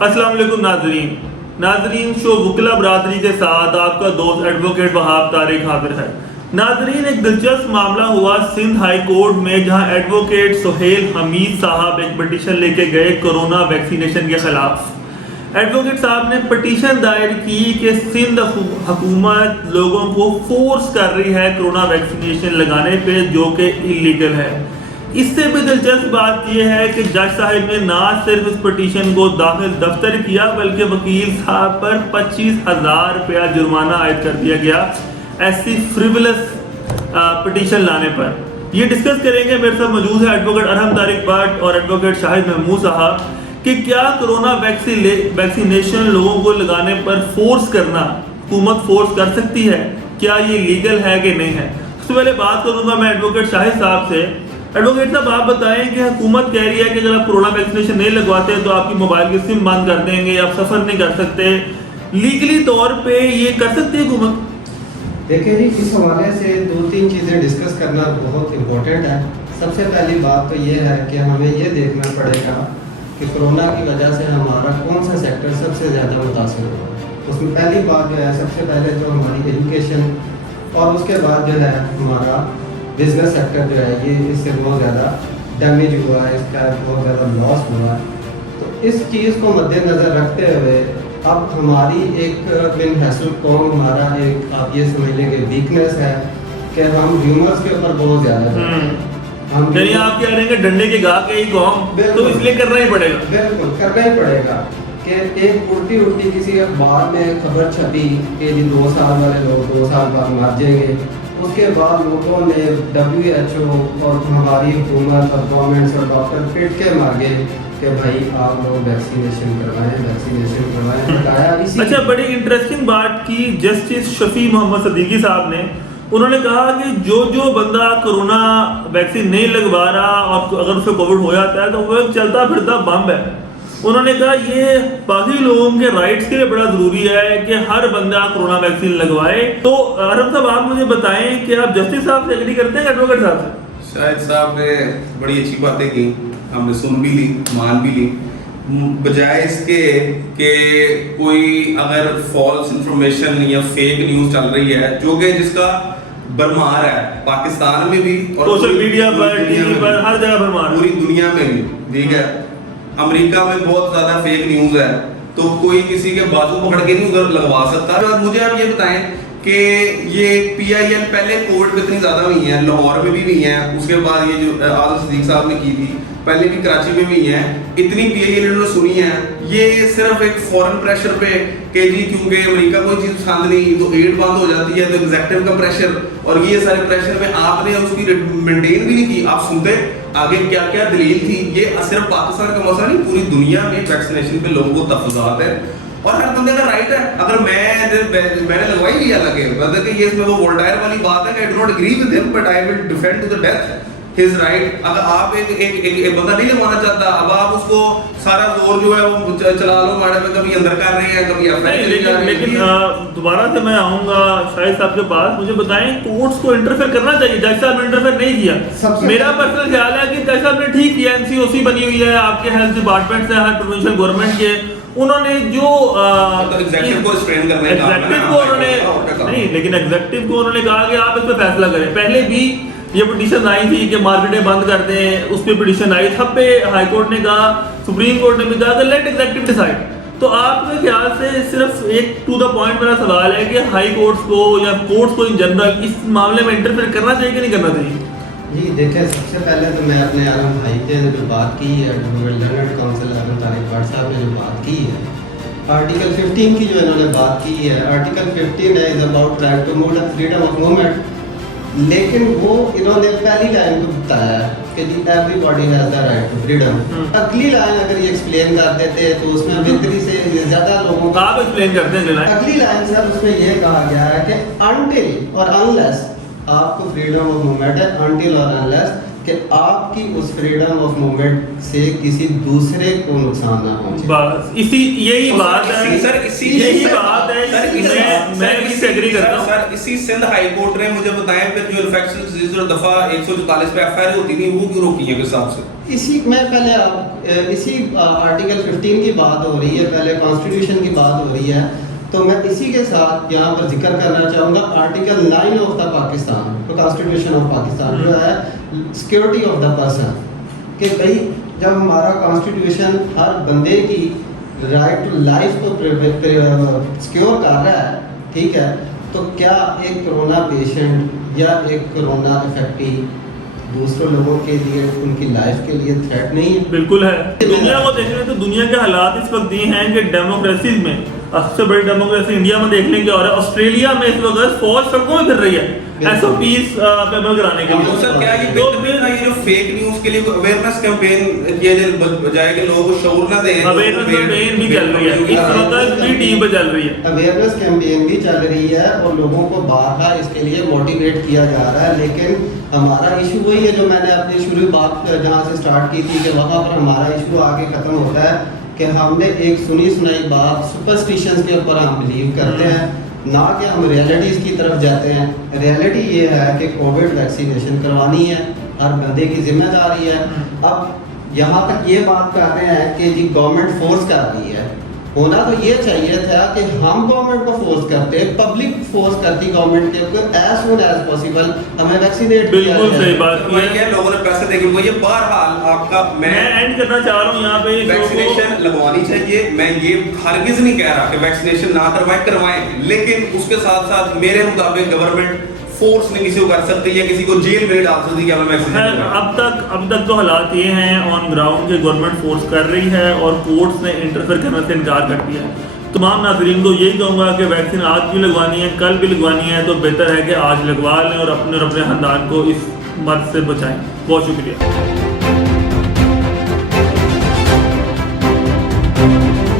السلام علیکم ناظرین شو وکلا برادری کے ساتھ آپ کا دوست ایڈوکیٹ وہاب طارق حاضر ہے۔ ناظرین، ایک دلچسپ معاملہ ہوا سندھ ہائی کورٹ میں، جہاں ایڈوکیٹ سہیل حمید صاحب ایک پٹیشن لے کے گئے کورونا ویکسینیشن کے خلاف۔ ایڈوکیٹ صاحب نے پٹیشن دائر کی کہ سندھ حکومت لوگوں کو فورس کر رہی ہے کورونا ویکسینیشن لگانے پہ، جو کہ انلیگل ہے۔ اس سے بھی دلچسپ بات یہ ہے کہ جج صاحب نے نہ صرف اس پٹیشن کو داخل دفتر کیا، بلکہ وکیل صاحب پر 25,000 روپیہ جرمانہ عائد کر دیا گیا ایسی فریولس پٹیشن لانے پر۔ یہ ڈسکس کریں گے، میرے ساتھ موجود ہے ایڈوکیٹ ارحم طارق بٹ اور ایڈوکیٹ شاہد محمود صاحب، کہ کیا کورونا ویکسینیشن لوگوں کو لگانے پر فورس کرنا حکومت فورس کر سکتی ہے، کیا یہ لیگل ہے کہ نہیں ہے۔ سب سے پہلے بات کروں گا میں ایڈوکیٹ شاہد صاحب سے۔ ایڈوکیٹ صاحب، آپ بتائیں کہ حکومت کہہ رہی ہے کہ اگر آپ کورونا ویکسینیشن نہیں لگواتے تو آپ کی موبائل کی سم بند کر دیں گے، آپ سفر نہیں کر سکتے، لیگلی طور پہ یہ کر سکتی ہے حکومت؟ دیکھیں جی، اس حوالے سے 2-3 چیزیں ڈسکس کرنا بہت امپورٹنٹ ہے۔ سب سے پہلی بات تو یہ ہے کہ ہمیں یہ دیکھنا پڑے گا کہ کورونا کی وجہ سے ہمارا کون سا سیکٹر سب سے زیادہ متاثر ہوا۔ اس میں پہلی بات جو ہے، سب سے پہلے جو ہماری ایجوکیشن، اور اس کے بعد جو ہے ہمارا بزنس سیکٹر جو ہے، یہ اس سے بہت زیادہ ڈیمیج ہوا ہے، اس کا بہت زیادہ لاس ہوا ہے۔ تو اس چیز کو مد نظر رکھتے ہوئے اب ہماری ایک بن حیث قوم، ہمارا ایک آپ یہ سمجھ لیں کہ ویکنیس ہے کہ ہم ریومرز کے اوپر بہت زیادہ یعنی آپ کہہ رہے ہیں کہ ڈنڈے کے گا کے ہی قوم، تو اس لیے کرنا ہی پڑے گا۔ بالکل کرنا ہی پڑے گا کہ ایک اڑتی کسی اخبار میں خبر چھپی کہ جی 2 سال والے لوگ 2 سال بعد مر جائیں گے، اس کے بعد لوگوں نے WHO اور ہماری حکومت اور گورنمنٹس اور ڈاکٹر پیٹ کے مار گئے کہ بھائی آپ لوگ ویکسینیشن کروائیں بتایا۔ اچھا، بڑی انٹرسٹنگ بات کی جسٹس شفیع محمد صدیقی صاحب نے۔ انہوں نے کہا کہ جو بندہ کورونا ویکسین نہیں لگوا رہا اور اگر اسے کووڈ ہو جاتا ہے تو وہ ایک چلتا پھرتا بم ہے۔ انہوں نے کہا یہ باقی لوگوں کے رائٹس کے لیے بڑا ضروری ہے کہ ہر بندہ کورونا ویکسین لگوائے۔ تو ارحم صاحب، آپ مجھے بتائیں کہ آپ جسٹس صاحب سے ایگری کرتے ہیں ایڈوکیٹ صاحب سے؟ شاہد صاحب نے بڑی اچھی باتیں کی، ہم نے سن بھی لی، مان بھی لی، بجائے اس کے کہ کوئی اگر فالس انفارمیشن یا فیک نیوز چل رہی ہے، جو کہ جس کا برمار ہے پاکستان میں بھی اور سوشل میڈیا پر، ٹی وی پر، ہر جگہ برمار، پوری دنیا میں بھی، ٹھیک ہے۔ امریکہ میں بہت زیادہ فیک نیوز ہے، تو کوئی کسی کے بازو پکڑ کے نہیں ادھر لگوا سکتا۔ مجھے آپ یہ بتائیں کہ یہ PIL پہلے کووڈ پہ اتنی زیادہ ہوئی ہیں، لاہور میں بھی ہوئی ہیں، اس کے بعد یہ جو آزاد صدیق صاحب نے کی تھی، پہلے بھی کراچی میں بھی ہوئی ہیں، اتنی PIL انہوں نے سنی ہیں۔ یہ صرف ایک فورن پریشر پہ کہ جی کیونکہ امریکہ کوئی چیز پسند نہیں تو ایڈ بند ہو جاتی ہے، تو ایگزیکٹو کا پریشر اور یہ سارے پریشر میں آپ نے اس کی مینٹین بھی نہیں کی۔ آپ سنتے آگے کیا کیا دلیل تھی۔ یہ صرف پاکستان کا مسئلہ نہیں، پوری دنیا میں ویکسینیشن پہ لوگوں کو تحفظات ہے اور ہر بندے کا رائٹ ہے۔ اگر میں نے لگوائی بھی الگ ہے، مطلب کہ یہ اس میں وہ وولٹائر والی بات ہے کہ I do not agree with him but I will defend to the death his right۔ اگر آپ ایک بندہ نہیں لگوانا چاہتا، اب آپ اس کو سارا زور جو ہے وہ چلا لو، ماڑے میں کبھی اندر کر رہے ہیں، کبھی لیکن دوبارہ سے میں آؤں گا شاہد صاحب کے پاس۔ مجھے بتائیں کورٹس کو انٹرفیئر کرنا چاہیے؟ جج صاحب نے انٹرفیئر نہیں کیا۔ میرا پرسنل خیال ہے کہ جج صاحب نے ٹھیک کیا، NCOC بنی ہوئی ہے، آپ کے ہیلتھ ڈپارٹمنٹ سے، ہر پروونشل گورنمنٹ کے، انہوں نے جو ایگزیکٹو کو اسٹرین کرنے کا ایگزیکٹو کو انہوں نے نہیں، لیکن ایگزیکٹو کو انہوں نے کہا کہ آپ اس پہ فیصلہ کریں۔ پہلے بھی یہ پٹیشن آئی تھی کہ مارکیٹیں بند کر دیں، اس پہ پٹیشن آئی، سب پہ ہائی کورٹ نے کہا، سپریم کورٹ نے بھی کہا کہ لیٹ ایگزیکٹو ڈیسائیڈ۔ تو آپ کے خیال سے صرف ایک ٹو دا پوائنٹ میرا سوال ہے کہ ہائی کورٹس کو یا کورٹس کو ان جنرل اس معاملے میں انٹرفیئر کرنا چاہیے کہ نہیں کرنا چاہیے؟ جی دیکھیں، سب سے پہلے تو میں اپنے عالم بھائی کے جو بات کی ہے، learned council Arham Tariq but صاحب نے جو بات کی ہے، آرٹیکل 15 کی جو انہوں نے بات کی ہے، آرٹیکل 15 ہے is about right to move and freedom of movement, لیکن وہ انہوں نے پہلی لائن کو بتایا ہے کہ جی everybody has the right to freedom. اگلی لائن اگر یہ ایکسپلین کر دیتے تو اس میں بہتری سے زیادہ لوگوں کو آپ ایکسپلین کرتے ہیں۔ اگلی لائن سر اس میں یہ کہا گیا ہے کہ انٹل اور انلیس آپ کو فریڈم آف موومنٹ ہے، انٹل اور انلیس کہ آپ کی اس فریڈم آف موومنٹ سے کسی دوسرے کو نقصان نہ پہنچے. بس یہی بات ہے سر یہی بات ہے. میں بھی ایگری کرتا ہوں سر. اسی سندھ ہائی کورٹ نے مجھے بتائیں پھر جو انفیکشن ڈیزیز اور دفعہ 144 پہ ایف آئی آر ہوتی تھی وہ کیوں روکی ہے کس حساب سے؟ اسی میں پہلے اسی آرٹیکل 15 کی بات ہو رہی ہے, پہلے کانسٹیٹیوشن کی بات ہو رہی ہے, تو میں اسی کے ساتھ یہاں پر ذکر کرنا چاہوں گا article 9 of the Pakistan, constitution of Pakistan جو ہے سیکورٹی آف دا پرسن, کہ بھائی جب ہمارا کانسٹیٹیوشن ہر بندے کی رائٹ ٹو لائف کو سیکیور کر رہا ہے, ٹھیک ہے, تو کیا ایک کرونا پیشنٹ یا ایک کرونا افیکٹی دوسرے لوگوں کے لیے ان کی لائف کے لیے تھریٹ نہیں ہے؟ بالکل ہے. دنیا کو دیکھ رہے ہیں تو دنیا کے حالات اس وقت یہ ہیں کہ ڈیموکریسی میں سب سے بڑی ڈیموکریسی انڈیا میں دیکھ لیں گے, اور آسٹریلیا میں اس وقت فوج سڑکوں میں پھر رہی ہے ایس او پیز پہ عمل کرانے کے لیے. سر کیا یہ جو فیک نیوز کے لیے اویئرنیس کیمپین کیا جائے کہ لوگوں کو شعور نہ دیں؟ اویئرنیس کیمپین بھی چل رہی ہے اس وقت بھی ٹیم پہ چل رہی ہے. اویئرنیس کیمپین بھی چل رہی ہے اور لوگوں کو بارہا اس کے لیے موٹیویٹ کیا جا رہا ہے, لیکن ہمارا ایشو وہی ہے جو میں نے اپنی شروع بات جہاں سے سٹارٹ کی تھی کہ وہاں پر ہمارا ایشو آگے ختم ہوتا ہے کہ ہم نے ایک سنی سنائی بات سپرسٹیشنز کے اوپر ہم بلیو کرتے ہیں, نہ کہ ہم ریئلٹیز کی طرف جاتے ہیں. ریئلٹی یہ ہے کہ کووڈ ویکسینیشن کروانی ہے, ہر بندے کی ذمہ داری ہے. اب یہاں تک یہ بات کر رہے ہیں کہ جی گورنمنٹ فورس کر رہی ہے, ہونا تو یہ چاہیے تھا کہ ہم گورنمنٹ کو فورس کرتے, پبلک فورس کرتی گورنمنٹ کے ایز سون ایز پاسبل ہمیں ویکسینیٹ کیا جائے. بالکل صحیح بات یہ لوگوں نے پیسے دے کے یہ بہرحال آپ کا میں اینڈ کرنا چاہ رہا ہوں یہاں پہ ویکسینیشن لگوانی چاہیے. میں یہ ہرگز نہیں کہہ رہا کہ ویکسینیشن نہ کروائیں, لیکن اس کے ساتھ ساتھ میرے مطابق گورنمنٹ فورس نہیں کسی کو کر سکتی یا کسی کو جیل میں ڈال سکتی کہ ہمیں ویکسینیشن. اب تک تو حالات یہ ہیں آن گراؤنڈ کے گورنمنٹ فورس کر رہی ہے اور کورٹس نے انٹرفیئر کرنے سے انکار کر دیا ہے. تمام ناظرین کو یہی کہوں گا کہ ویکسین آج بھی لگوانی ہے, کل بھی لگوانی ہے, تو بہتر ہے کہ آج لگوا لیں اور اپنے خاندان کو اس مرض سے بچائیں. بہت شکریہ.